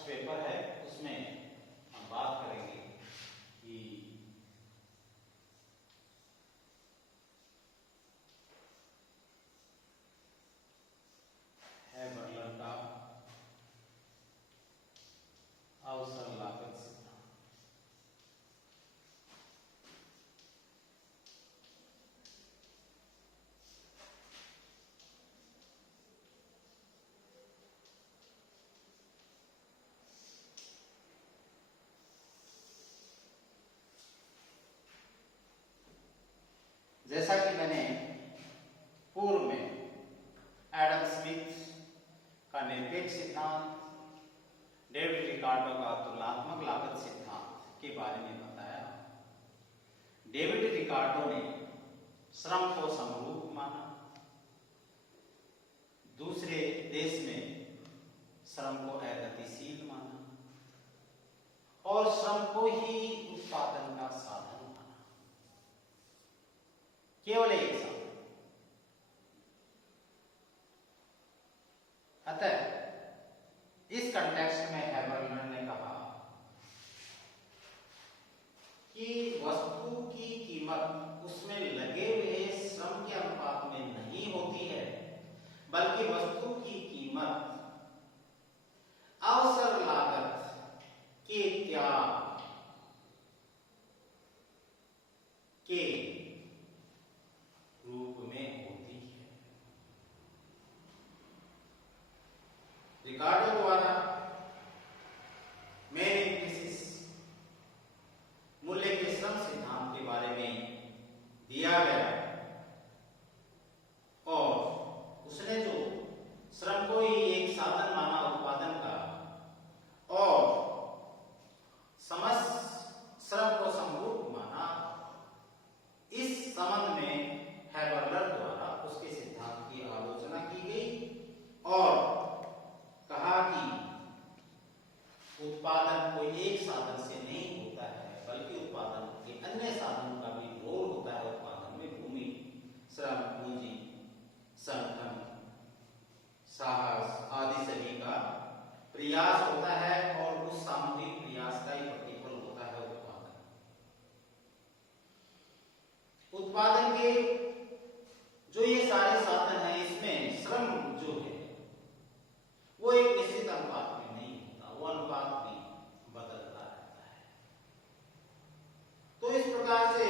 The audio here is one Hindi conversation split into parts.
फर्स्ट पेपर है उसमें हम बात करेंगे कि हैबरलर का अवसर लागत सिद्धांत। जैसा कि मैंने पूर्व में एडम स्मिथ का निरपेक्ष सिद्धांत, डेविड रिकार्डो का तुलनात्मक लागत सिद्धांत के बारे में बताया। डेविड रिकार्डो ने श्रम को समरूप माना, दूसरे देश में श्रम को अगतिशील माना और श्रम को ही उत्पादन का साधन माना, केवल एक साधन। अतः इस कंटेक्स्ट में हैबरलर ने कहा कि वस्तु की कीमत उसमें लगे हुए श्रम के अनुपात में नहीं होती है, बल्कि वस्तु की कीमत अवसर लागत के त्याग के रूप में होती है। रिकार्डो द्वारा मेन एम्फेसिस मूल्य के श्रम सिद्धांत के बारे में दिया गया और उसने जो श्रम को ही एक साधन माना उत्पादन का और समस्त श्रम को समरूप माना, इस संबंध में हैबरलर द्वारा उसके सिद्धांत की आलोचना की गई और कहा कि उत्पादन कोई एक साधन से नहीं होता है, बल्कि उत्पादन के अन्य साधनों का भी रोल होता है। उत्पादन में भूमि, श्रम, पूंजी, संगठन, साहस आदि सभी का प्रयास होता है और उस सामूहिक प्रयास का ही प्रतिफल होता है उत्पादन। उत्पादन के जो ये सारे साधन हैं, इसमें श्रम जो है वो एक निश्चित अनुपात में नहीं होता, वो अनुपात भी बदलता रहता है। तो इस प्रकार से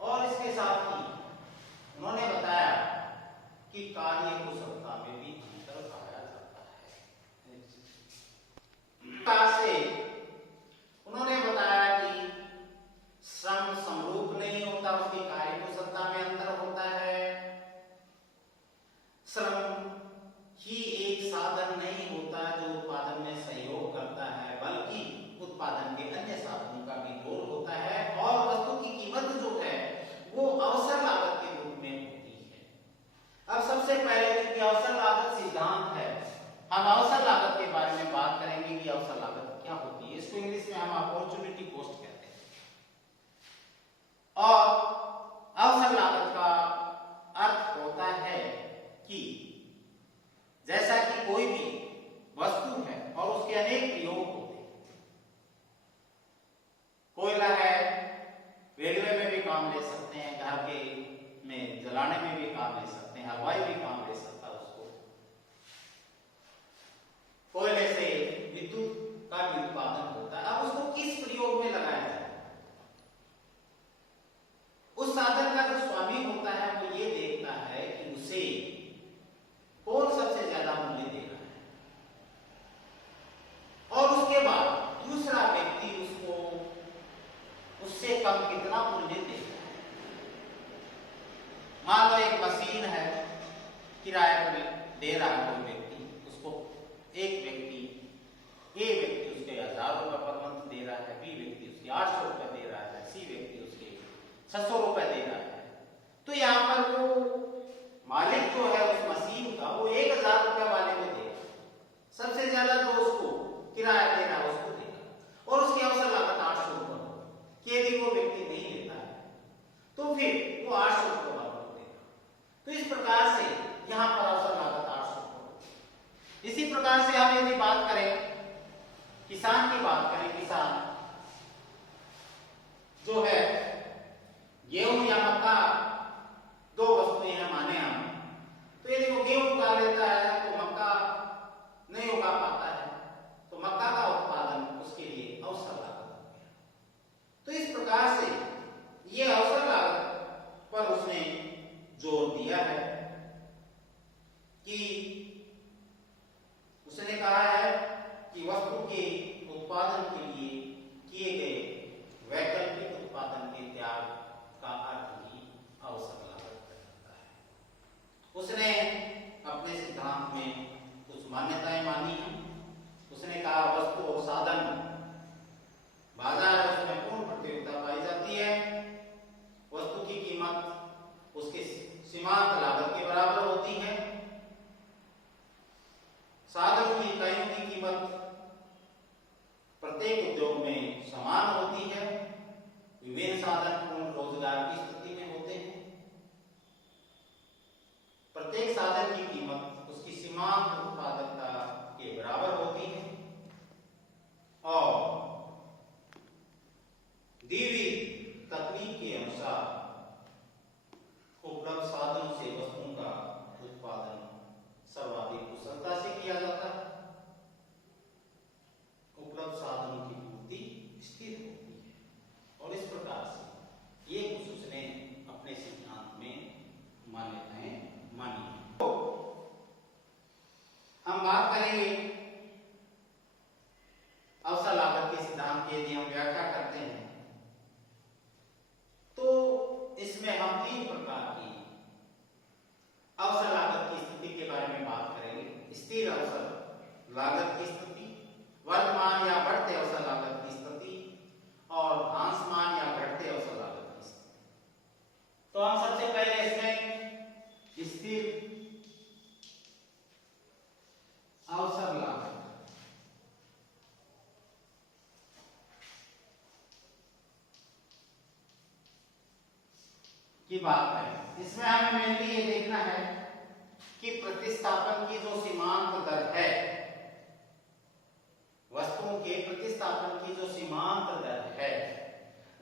और इसके साथ ही उन्होंने बताया कि कार्य कुशलता में भी अंतर पाया जाता है। इस प्रकार से उन्होंने बताया कि श्रम समरूप नहीं होता, उसकी कार्य कुशलता में अंतर होता है। श्रम ही एक साधन नहीं होता जो उत्पादन में सहयोग करता है, बल्कि उत्पादन के अन्य साधनों का भी रोल होता है और वस्तु की कीमत जो है वो अवसर लागत के रूप में होती है। अब सबसे पहले क्योंकि अवसर लागत सिद्धांत है, हम अवसर लागत के बारे में बात करेंगे कि अवसर लागत क्या होती है। इसको इंग्लिश में हम अपॉर्चुनिटी कॉस्ट कहते हैं। और अवसर लागत का अर्थ होता है कि जैसा कि कोई भी वस्तु है और उसके अनेक प्रयोग होते हैं। कोयला है, रेलवे में भी काम ले सकते हैं, घर के में जलाने में भी काम ले सकते हैं, हलवाई भी काम ले सकता है उसको। कोयले से विद्युत का भी उत्पादन होता है। अब उसको किस प्रयोग में लगाया जाए, प्रकार से हम यदि बात करें किसान की बात करें, किसान जो है गेहूं या मक्का दो वस्तुएं हैं माने हम, तो यदि वो गेहूं उगा लेता है तो मक्का नहीं उगा पाता है, तो मक्का का उत्पादन उसके लिए अवसर लागत हो गया। तो इस प्रकार से ये अवसर लागत पर उसने जोर दिया है कि उसने कहा है कि वस्तु के उत्पादन के लिए किए गए वैकल्पिक उत्पादन के त्याग का अर्थ ही अवसर लागत कहलाता है। उसने अपने सिद्धांत में कुछ मान्यताएं मानी हैं। उसने कहा वस्तु और साधन बाजार है, उसमें पूर्ण प्रतियोगिता पाई जाती है। वस्तु की कीमत उसके सीमांत लागत के बराबर होती है। साधन की इकाइयों की कीमत प्रत्येक उद्योग में समान होती है। विभिन्न साधन पूर्ण रोजगार की स्थिति में होते हैं। प्रत्येक साधन की कीमत उसकी सीमांत उत्पादकता के बराबर होती है और दी हुई तकनीक के अनुसार उपलब्ध साधनों से वस्तुओं का उत्पादन सर्वाधिक कुशलता से किया जाता है। उपलब्ध साधनों की पूर्ति स्थिर होती है और इस प्रकार से ये कुछ उसने अपने सिद्धांत में मान्यताएं मानी है। तो हम बात करेंगे अवसर लागत के सिद्धांत की यदि हम व्याख्या करते हैं तो इसमें हम तीन प्रकार की अवसर लागत की स्थिति के बारे में बात करेंगे। स्थिर अवसर लागत की स्थिति, वर्तमान या बढ़ते अवसर लागत की स्थिति और भांसमान या घटते अवसर लागत की स्थिति। तो हम सबसे पहले इसमें स्थिर अवसर लागत की बात करें। इसमें हमें मेनली ये देखना है कि प्रतिस्थापन की जो सीमांत दर है, वस्तुओं के प्रतिस्थापन की जो सीमांत दर है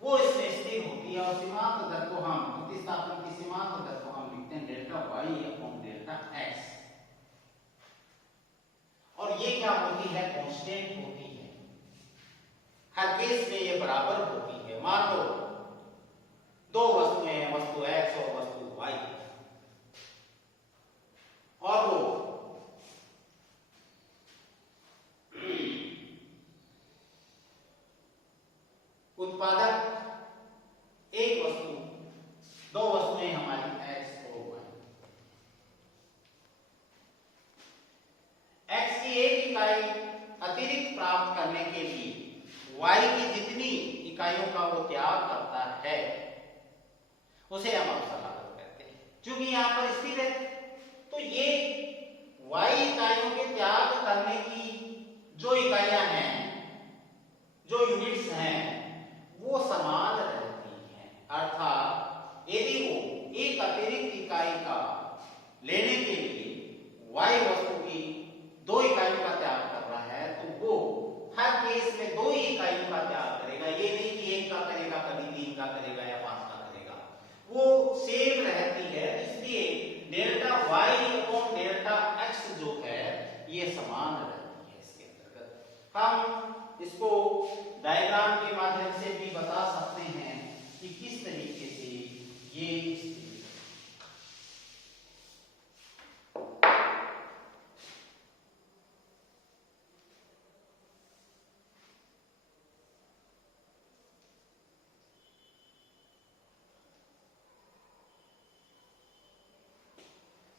वो इसमें स्थिर होती है। और सीमांत दर को हम प्रतिस्थापन की सीमांत दर को हम लिखते हैं delta Y upon delta X. और ये क्या होती है? कांस्टेंट होती है। हर केस में ये बराबर होती है। मान लो दो वस्तुएं हैं, वस्तु एक्स और वस्तु वाई, और वो उत्पादक एक वस्तु, दो वस्तुएं हमारी एक्स और वाई। एक्स की एक इकाई अतिरिक्त प्राप्त करने के लिए वाई की जितनी इकाइयों का वो त्याग करता है उसे हम अवसर लागत कहते हैं। क्योंकि यहां पर स्थिर है तो ये वाई इकाइयों के त्याग करने की जो इकाइयां हैं, जो यूनिट्स हैं, वो समान रहती हैं। अर्थात यदि वो एक अतिरिक्त इकाई का लेने के लिए वाई वस्तु की दो इकाइयों का त्याग कर रहा है तो वो हर केस में दो ही इकाइयों का त्याग करेगा। ये नहीं कि एक का करेगा, कभी तीन का करेगा या पांच का करेगा, वो सेम रहती है। इसलिए delta Y upon delta X जो है ये समान रहती है। इसके अंतर्गत हम इसको डायग्राम के माध्यम से भी बता सकते हैं कि किस तरीके से ये स्थिति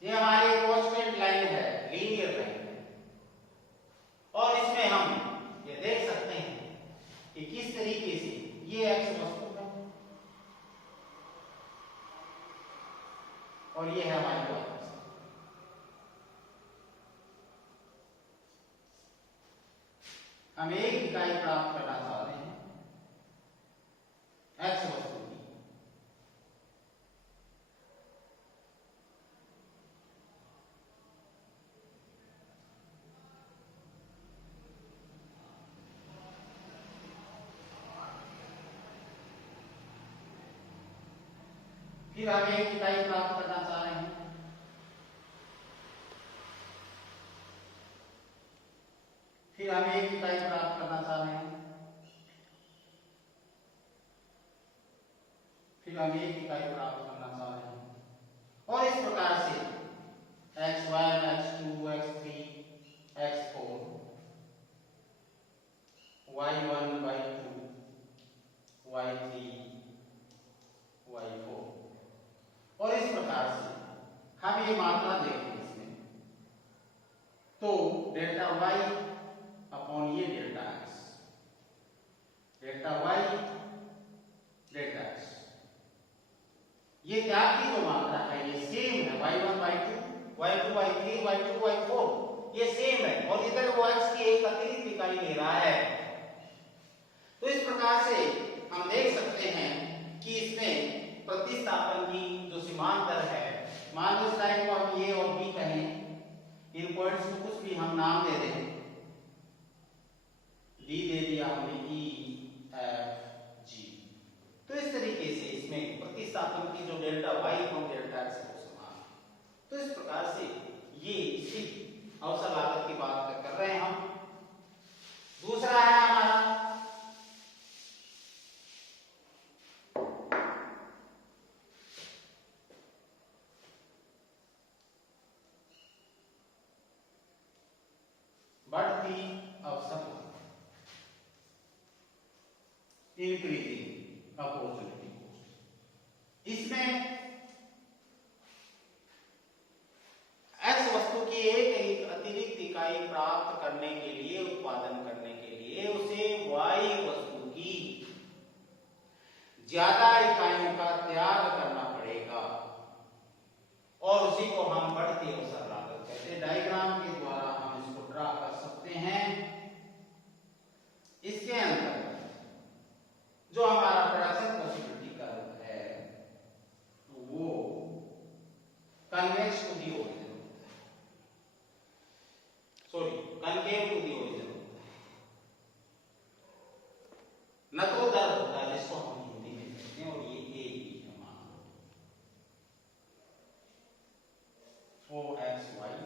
ये हमारी कांस्टेंट लाइन है, लीनियर लाइन है। और इसमें हम ये देख सकते हैं कि किस तरीके से ये एक्स वस्तु है और ये है हमारी वाई वस्तु। हम एक इकाई प्राप्त करना चाहते हैं एक्स वस्तु की, फिर हम 1 इकाई प्राप्त करना चाह रहे हैं, फिर हम 1 इकाई प्राप्त करना चाह रहे हैं, फिर हम 1 इकाई प्राप्त करना चाह रहे हैं, और इस प्रकार से x1, x2, x3, x4, y1, y2, y3, y4, और इस प्रकार से हम ये मात्रा देखें इसमें, तो डेल्टा y अपॉन ये delta x, delta y delta x, ये त्याग की जो मात्रा है ये सेम है, y1, y2, y2, y3, y2, y4, ये सेम है, और इधर वो x की एक अतिरिक्त इकाई ले रहा है। तो इस प्रकार से हम देख सकते हैं कि इसमें प्रतिस्थापन की जो सीमांतर है, मान लो इस लाइन को हम ए और बी कहें, इन पॉइंट्स को कुछ भी हम नाम दे दें, डी दे दिया हमने, ई एफ जी, तो इस तरीके से इसमें प्रतिस्थापन की जो डेल्टा वाई और डेल्टा एक्स को समान है। तो इस प्रकार से ये इसी अवसर लागत की बात कर रहे हैं हम। दूसरा है हमारा बढ़ती अवसर, इंक्रीजिंग अपॉर्चुनिटी कॉस्ट। इसमें x वस्तु की एक अतिरिक्त इकाई प्राप्त करने के लिए, उत्पादन करने के लिए उसे y वस्तु की ज्यादा इकाइयों का त्याग करना पड़ेगा, और उसी को हम बढ़ती अवसर लागत कहते हैं। डायग्राम के द्वारा हम इसको ड्रा कर सकते हैं। इसके अंदर जो हमारा प्रोडक्शन पॉसिबिलिटी कर्व है वो कन्वेक्स टू दी ओरिजिन होता है, sorry concave to the origin होता है, नतोदर होता है जिसको हम हिंदी में कहते हैं, और ये ए बी है, मान लो ओ एक्स वाई,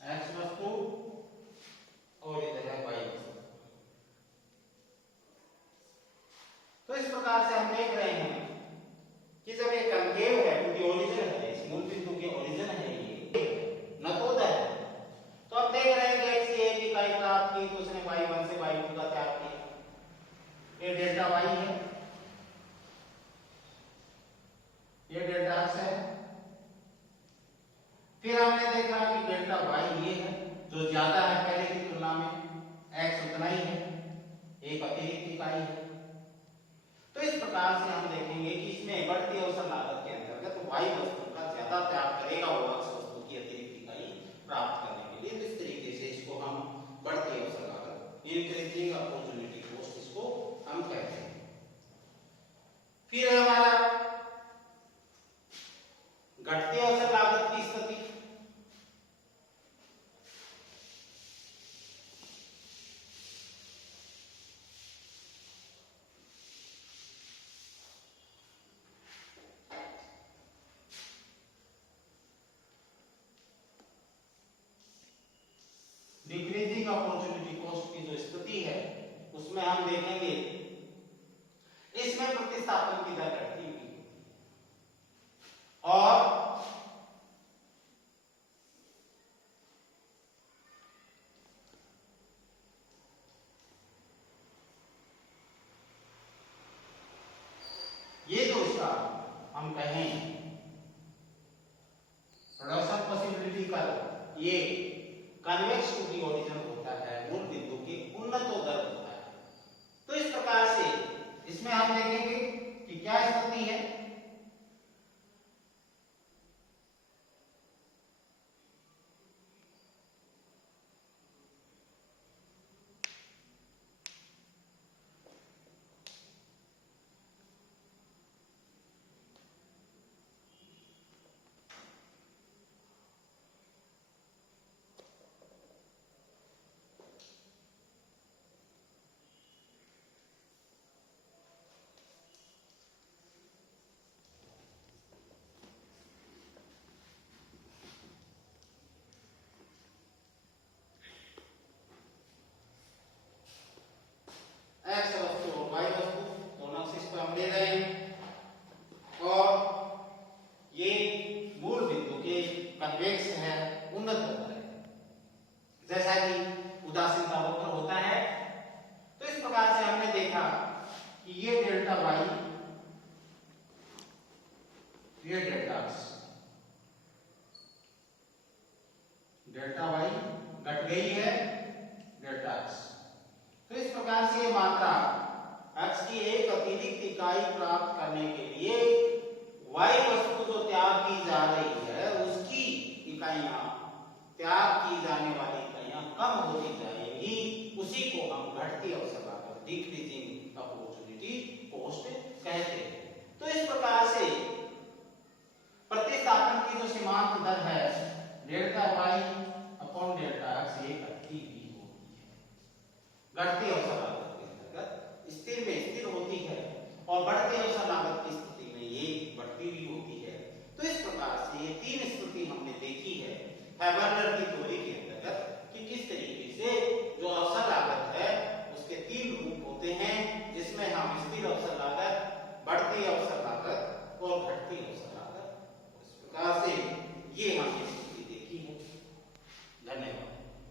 एक्स वस्तु और इधर है वाई वस्तु। तो इस प्रकार से हम देख रहे हैं कि जब ये कनकेव है, क्योंकि ओरिजिन है, इस मूल बिंदु के ओरिजिन है, ये नतोदर है, तो अब देख रहे हैं कि x की एक इकाई प्राप्त की तो उसने y1 से y2 का त्याग किया, ये डेल्टा y है, ये डेल्टा x है। फिर हमने देखा कि डेल्टा y ये है जो ज्यादा है पहले की तुलना में, x उतना ही है, एक अतिरिक्त इकाई है। तो इस प्रकार से हम देखेंगे कि इसमें बढ़ती अवसर लागत के अंतर्गत y वस्तु का ज्यादा त्याग करेगा वो x वस्तु की अतिरिक्त इकाई प्राप्त करने के लिए। तो इस तरीके से इसको हम बढ़ती अवसर लागत, इंक्रीजिंग अपॉर्चुनिटी कॉस्ट इसको हम कहते हैं। फिर है हमारा घटती अवसर लागत की स्थिति। डिक्रीजिंग अपॉर्चुनिटी कॉस्ट की जो स्थिति है में प्रोडक्शन पॉसिबिलिटी कर्व ये कन्वेक्स टू दी ओरिजिन होता है, मूल बिंदु के उन्नतोदर होता है। तो इस प्रकार से इसमें हम देखेंगे कि क्या स्थिति है। एक्स वस्तु और वाई वस्तु दोनों एक्सिस पे हम ले रहे हैं और ये मूल बिंदु के कन्वेक्स है, उन्नत होता है, जैसा कि उदासीनता वक्र होता है। तो इस प्रकार से हमने देखा कि ये डेल्टा वाई, ये डेल्टा एक्स, डेल्टा वाई घट गई है डेल्टा एक्स। तो इस प्रकार से मात्रा x की एक अतिरिक्त इकाई प्राप्त करने के लिए y वस्तु जो त्याग की जा रही है उसकी इकाइयां, त्याग की जाने वाली इकाइयां कम होती जाएगी, उसी को हम घटती अवसर लागत, डिक्रीजिंग अपॉर्चुनिटी कॉस्ट कहते हैं। तो इस प्रकार से प्रतिस्थापन की जो सीमांत दर है delta y upon delta x ये घटती भी होती है, घटती अवसर लागत के अंतर्गत स्थिर में स्थिर होती है और बढ़ती अवसर लागत की स्थिति में ये बढ़ती भी होती है। तो इस प्रकार से ये तीन स्थिति हमने देखी है फाइबर की